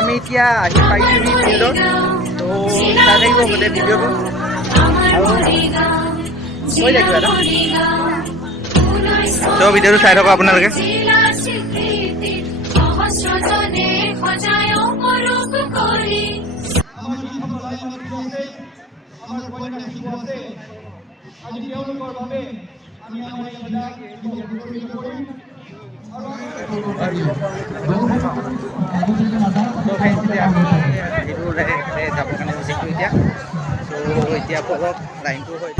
আমি এতিয়া আহি পাইছোঁ ফিল্ডত তো চাই থাকিব গোটেই ভিডিঅ'টো আৰু হৈ থাকিব এটা তো ভিডিঅ'টো চাই থাকক আপোনালোকে। এতিয়া পৰক লাইনটো হয়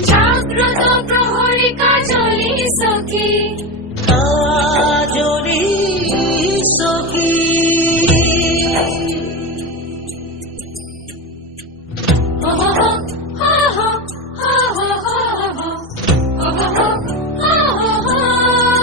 Jagrata Praharika Jali Sakhi